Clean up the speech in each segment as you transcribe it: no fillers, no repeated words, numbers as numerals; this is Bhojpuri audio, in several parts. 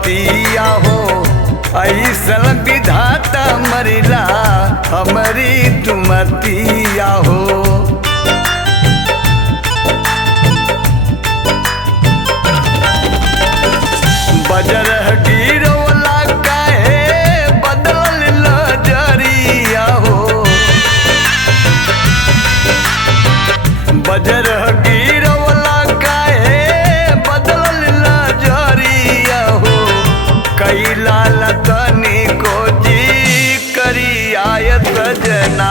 बतिया हो ऐसन विधाता मरिला हमारी तुमतिया हो। बजर गिरवला काहे बदल नजरिया हो। बजर गिरवला काहे बदल नजरिया हो। कैला लतनी को जी करी आयत जना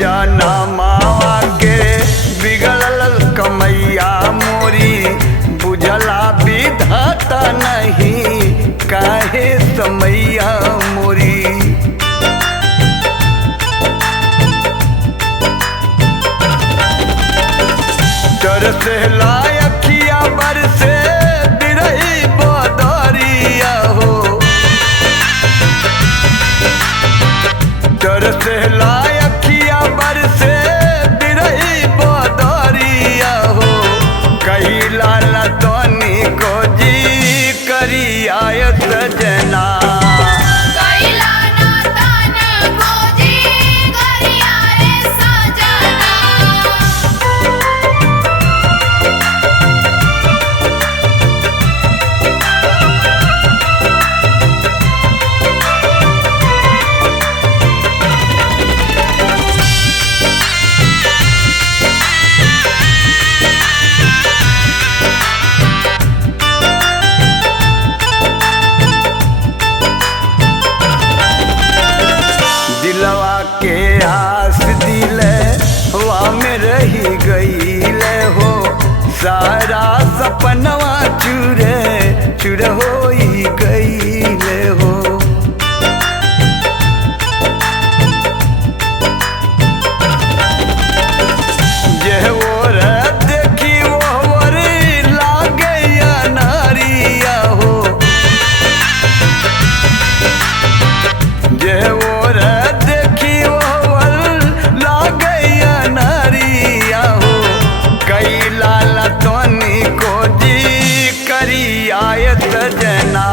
जाना मावा के बिगड़ल कमैया मोरी बुझला विधाता नहीं काहे समैया मोरी। डर से लायकिया बर से बिरही बदरिया हो। डर से लायकिया बर से बिरही बदरिया हो। कैला लतनी को जी करी आयत जना दिलवा के आस दिले हवा में रही गईले हो। सारा सपनवा चूरे चूर होई गईले हो। जे ओर देखी वो वर लागे या नारिया हो। जे ओर आयत जना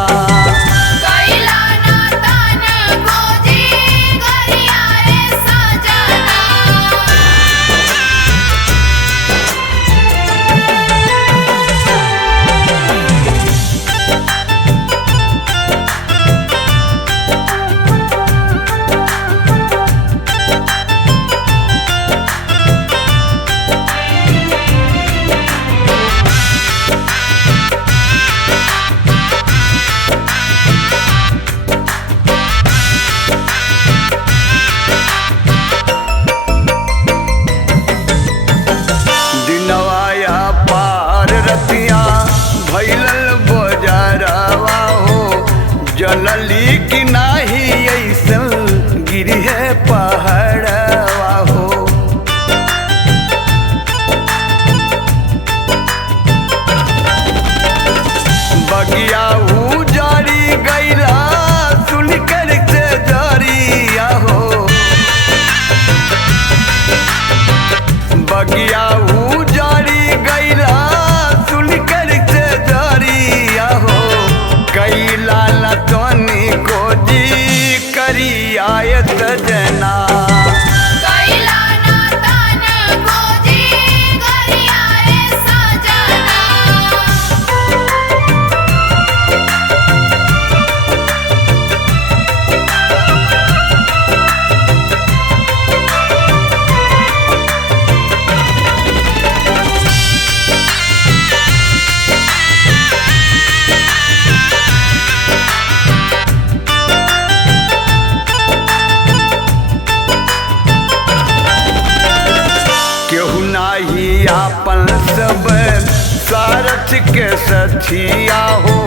सथिया हो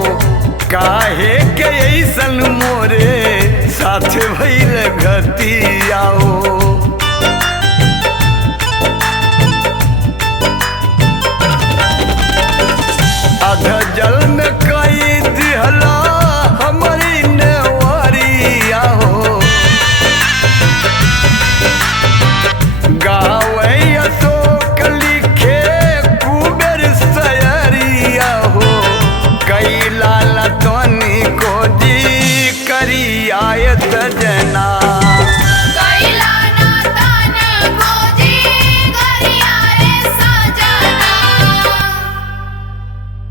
काहे के ऐसन मोरे साथे भइल घतिया हो अध